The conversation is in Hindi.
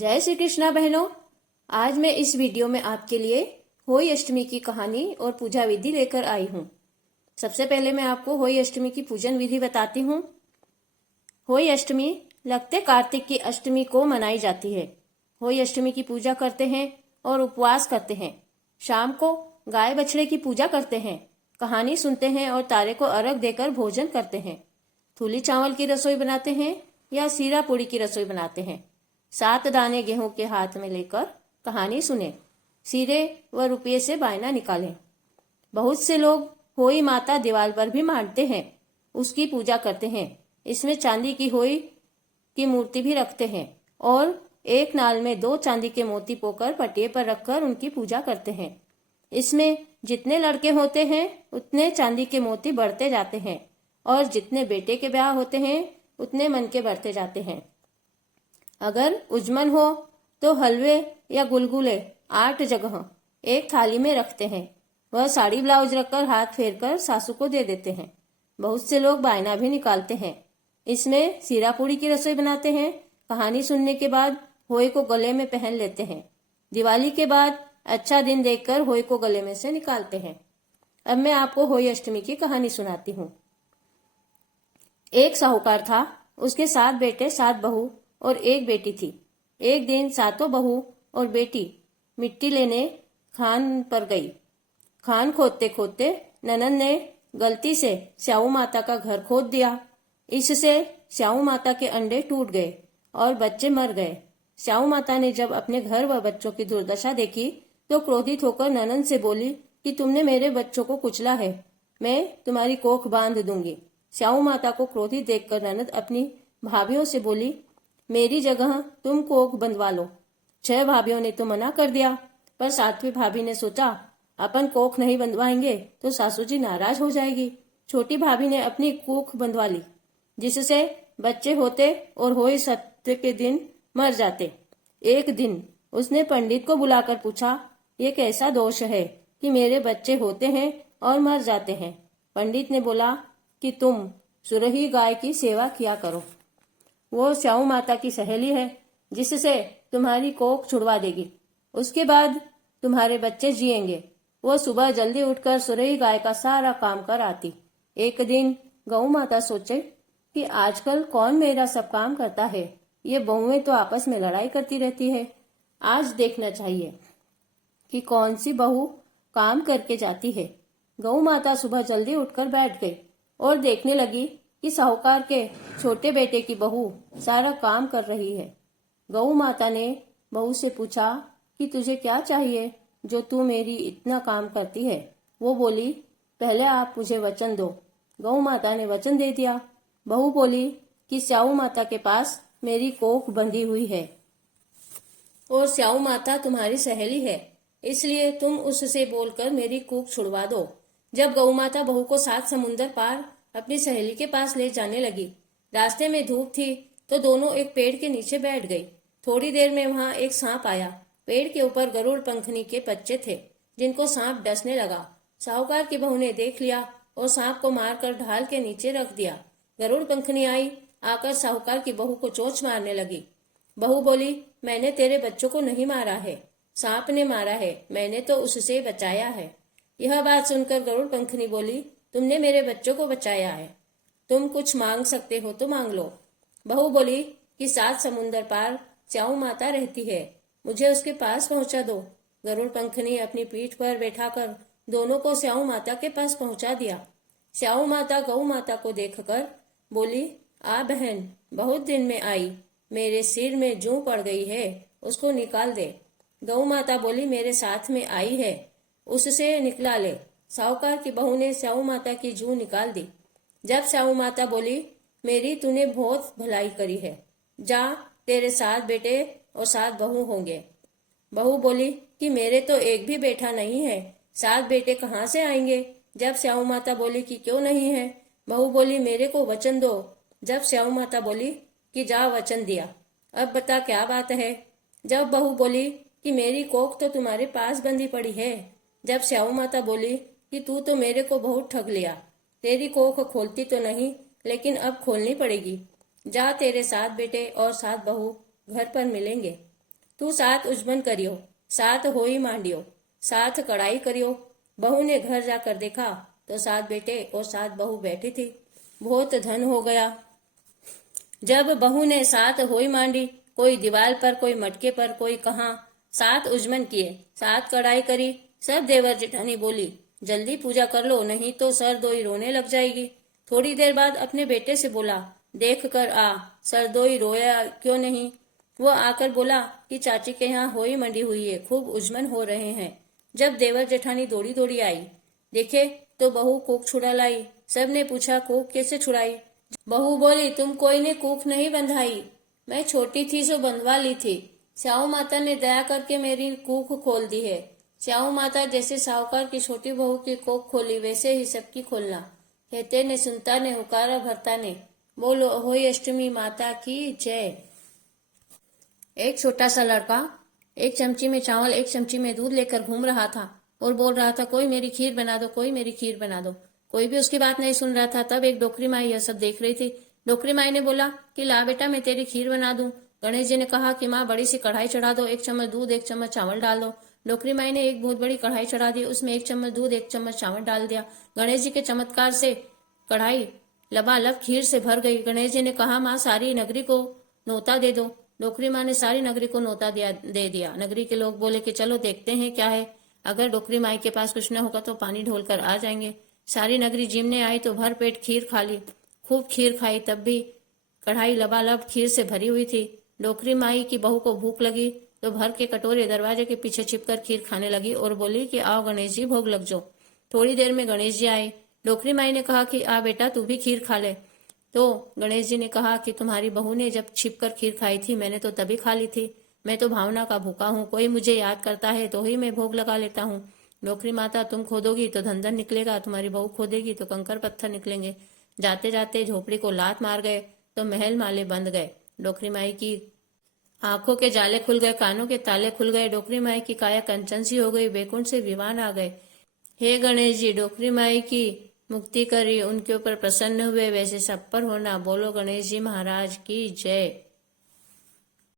जय श्री कृष्णा बहनों। आज मैं इस वीडियो में आपके लिए होई अष्टमी की कहानी और पूजा विधि लेकर आई हूँ। सबसे पहले मैं आपको होई अष्टमी की पूजन विधि बताती हूँ। होई अष्टमी लगते कार्तिक की अष्टमी को मनाई जाती है। होई अष्टमी की पूजा करते हैं और उपवास करते हैं। शाम को गाय बछड़े की पूजा करते हैं, कहानी सुनते हैं और तारे को अर्घ देकर भोजन करते हैं। थूली चावल की रसोई बनाते हैं या सीरा पूड़ी की रसोई बनाते हैं। 7 दाने गेहूं के हाथ में लेकर कहानी सुने, सीरे व रुपये से बायना निकालें। बहुत से लोग होई माता दीवार पर भी मानते हैं, उसकी पूजा करते हैं। इसमें चांदी की होई की मूर्ति भी रखते हैं और एक नाल में 2 चांदी के मोती पोकर पटिये पर रखकर उनकी पूजा करते हैं। इसमें जितने लड़के होते हैं उतने चांदी के मोती बढ़ते जाते हैं और जितने बेटे के ब्याह होते हैं उतने मन के बढ़ते जाते हैं। अगर उजमन हो तो हलवे या गुलगुले 8 जगह एक थाली में रखते हैं। वह साड़ी ब्लाउज रखकर हाथ फेरकर सासू को दे देते हैं। बहुत से लोग बायना भी निकालते हैं। इसमें सीरा पूड़ी की रसोई बनाते हैं। कहानी सुनने के बाद होई को गले में पहन लेते हैं। दिवाली के बाद अच्छा दिन देखकर होई को गले में से निकालते हैं। अब मैं आपको होई अष्टमी की कहानी सुनाती हूँ। एक साहूकार था, उसके 7 बेटे 7 बहू और 1 बेटी थी। एक दिन 7 बहू और बेटी मिट्टी लेने खान पर गई। खान खोदते खोदते ननद ने गलती से स्याऊ माता का घर खोद दिया। इससे स्याऊ माता के अंडे टूट गए और बच्चे मर गए। स्याऊ माता ने जब अपने घर व बच्चों की दुर्दशा देखी तो क्रोधित होकर ननद से बोली कि तुमने मेरे बच्चों को कुचला है, मैं तुम्हारी कोख बांध दूंगी। स्याऊ माता को क्रोधित देखकर ननद अपनी भाभियों से बोली, मेरी जगह तुम कोख बंधवा लो। 6 भाभियों ने तो मना कर दिया, पर 7वीं भाभी ने सोचा अपन कोख नहीं बंधवाएंगे तो सासू जी नाराज हो जाएगी। छोटी भाभी ने अपनी कोख बंधवा ली, जिससे बच्चे होते और होई सत्य के दिन मर जाते। एक दिन उसने पंडित को बुलाकर पूछा, ये कैसा दोष है कि मेरे बच्चे होते हैं और मर जाते हैं। पंडित ने बोला कि तुम सुरही गाय की सेवा किया करो, वो स्याऊ माता की सहेली है, जिससे तुम्हारी कोख छुड़वा देगी। उसके बाद तुम्हारे बच्चे जिएंगे। वो सुबह जल्दी उठकर सुरही गाय का सारा काम कर आती। एक दिन गौ माता सोचे कि आजकल कौन मेरा सब काम करता है, ये बहुएं तो आपस में लड़ाई करती रहती है। आज देखना चाहिए कि कौन सी बहू काम करके जाती है। गौ माता सुबह जल्दी उठकर बैठ गई और देखने लगी कि साहूकार के छोटे बेटे की बहू सारा काम कर रही है। गौ माता ने बहू से पूछा कि तुझे क्या चाहिए जो तू मेरी इतना काम करती है। वो बोली, पहले आप मुझे वचन दो। गौ माता ने वचन दे दिया। बहू बोली कि स्याऊ माता के पास मेरी कोख बंधी हुई है और स्याऊ माता तुम्हारी सहेली है, इसलिए तुम उससे बोलकर मेरी कोख छुड़वा दो। जब गौ माता बहू को 7 समुंदर पार अपनी सहेली के पास ले जाने लगी, रास्ते में धूप थी तो दोनों एक पेड़ के नीचे बैठ गई। थोड़ी देर में वहां एक सांप आया। पेड़ के ऊपर गरुड़ पंखनी के बच्चे थे, जिनको सांप डसने लगा। साहूकार की बहू ने देख लिया और सांप को मारकर ढाल के नीचे रख दिया। गरुड़ पंखनी आई, आकर साहूकार की बहू को चोंच मारने लगी। बहू बोली, मैंने तेरे बच्चों को नहीं मारा है, सांप ने मारा है, मैंने तो उससे बचाया है। यह बात सुनकर गरुड़ पंखनी बोली, तुमने मेरे बच्चों को बचाया है, तुम कुछ मांग सकते हो तो मांग लो। बहू बोली कि 7 समुंदर पार स्याऊ माता रहती है, मुझे उसके पास पहुंचा दो। गरुड़ पंखनी अपनी पीठ पर बैठाकर दोनों को स्याऊ माता के पास पहुंचा दिया। स्याऊ माता गौ माता को देखकर बोली, आ बहन, बहुत दिन में आई, मेरे सिर में जूं पड़ गई है, उसको निकाल दे। गौ माता बोली, मेरे साथ में आई है, उससे निकला ले। साहूकार की बहू ने स्याऊ माता की जूं निकाल दी। जब स्याऊ माता बोली, मेरी तूने बहुत भलाई करी है, जा तेरे 7 बेटे और 7 बहू होंगे। बहू बोली कि मेरे तो एक भी बेटा नहीं है, 7 बेटे कहाँ से आएंगे। जब स्याऊ माता बोली कि क्यों नहीं है, बहू बोली, मेरे को वचन दो। जब स्याऊ माता बोली कि जा वचन दिया, अब बता क्या बात है। जब बहू बोली कि मेरी कोख तो तुम्हारे पास बंधी पड़ी है। जब स्याऊ माता बोली कि तू तो मेरे को बहुत ठग लिया, तेरी कोख खोलती तो नहीं, लेकिन अब खोलनी पड़ेगी। जा तेरे 7 बेटे और 7 बहू घर पर मिलेंगे। तू साथ उजबन करियो, साथ होई मांडियो, साथ कढ़ाई करियो। बहू ने घर जाकर देखा तो 7 बेटे और 7 बहू बैठी थी। बहुत धन हो गया। जब बहू ने 7 होई मांडी, कोई दीवार पर, कोई मटके पर, कोई कहाँ, 7 उजमन किए, 7 कढ़ाई करी। सब देवर जेठानी बोली, जल्दी पूजा कर लो, नहीं तो सरदोई रोने लग जाएगी। थोड़ी देर बाद अपने बेटे से बोला, देख कर आ, सरदोई रोया क्यों नहीं। वो आकर बोला कि चाची के यहाँ होई मंडी हुई है, खूब उजमन हो रहे हैं। जब देवर जेठानी दौड़ी दौड़ी आई, देखे तो बहू कोख छुड़ा लाई। सब ने पूछा, कोख कैसे छुड़ाई। बहू बोली, तुम कोई ने कोख नहीं बंधाई, मैं छोटी थी सो बंधवा ली थी। स्याऊ माता ने दया करके मेरी कोख खोल दी है। स्याऊ माता जैसे साहूकार की छोटी बहू की कोख खोली, वैसे ही सबकी खोलना। कहते ने, सुनता ने, हुकारा भरता ने, बोलो अहोई अष्टमी माता की जय। एक छोटा सा लड़का एक चमची में चावल, एक चमची में दूध लेकर घूम रहा था और बोल रहा था, कोई मेरी खीर बना दो, कोई मेरी खीर बना दो। कोई भी उसकी बात नहीं सुन रहा था। तब एक डोकरी माई यह सब देख रही थी। डोकरी माई ने बोला कि ला बेटा, मैं तेरी खीर बना दूं। गणेश जी ने कहा कि माँ, बड़ी सी कढ़ाई चढ़ा दो, 1 चम्मच दूध, 1 चम्मच चावल डाल दो। डोकरी माई ने एक बहुत बड़ी कढ़ाई चढ़ा दी, उसमें 1 चम्मच दूध, 1 चम्मच चावल डाल दिया। गणेश जी के चमत्कार से कढ़ाई लबालब खीर से भर गई। गणेश जी ने कहा, माँ, सारी नगरी को न्योता दे दो। डोकरी माँ ने सारी नगरी को न्योता दे दिया। नगरी के लोग बोले कि चलो देखते हैं क्या है, अगर डोकरी माई के पास कुछ न होगा तो पानी ढोल कर आ जाएंगे। सारी नगरी जिमने आई तो भर पेट खीर खा ली, खूब खीर खाई, तब भी कढ़ाई लबालब खीर से भरी हुई थी। डोकरी माई की बहू को भूख लगी तो भर के कटोरे दरवाजे के पीछे छिपकर खीर खाने लगी और बोली कि आओ गणेश जी, भोग लग जाओ। थोड़ी देर में गणेश जी आए। डोकरी माई ने कहा कि आ बेटा, तू भी खीर खा ले। तो गणेश जी ने कहा कि तुम्हारी बहू ने जब छिपकर खीर खाई थी, मैंने तो तभी खा ली थी। मैं तो भावना का भूखा हूँ, कोई मुझे याद करता है तो ही मैं भोग लगा लेता हूँ। डोकरी माता, तुम खोदोगी तो धन धन निकलेगा, तुम्हारी बहू खोदेगी तो कंकर पत्थर निकलेंगे। जाते जाते झोपड़ी को लात मार गए तो महल माले बंद गए। डोकरी माई की आंखों के जाले खुल गए, कानों के ताले खुल गए। डोकरी माई की काया कंचन सी हो गई, बैकुंठ से विमान आ गए। हे गणेश जी, डोकरी माई की मुक्ति करी, उनके ऊपर प्रसन्न हुए, वैसे सब पर होना। बोलो गणेश जी महाराज की जय।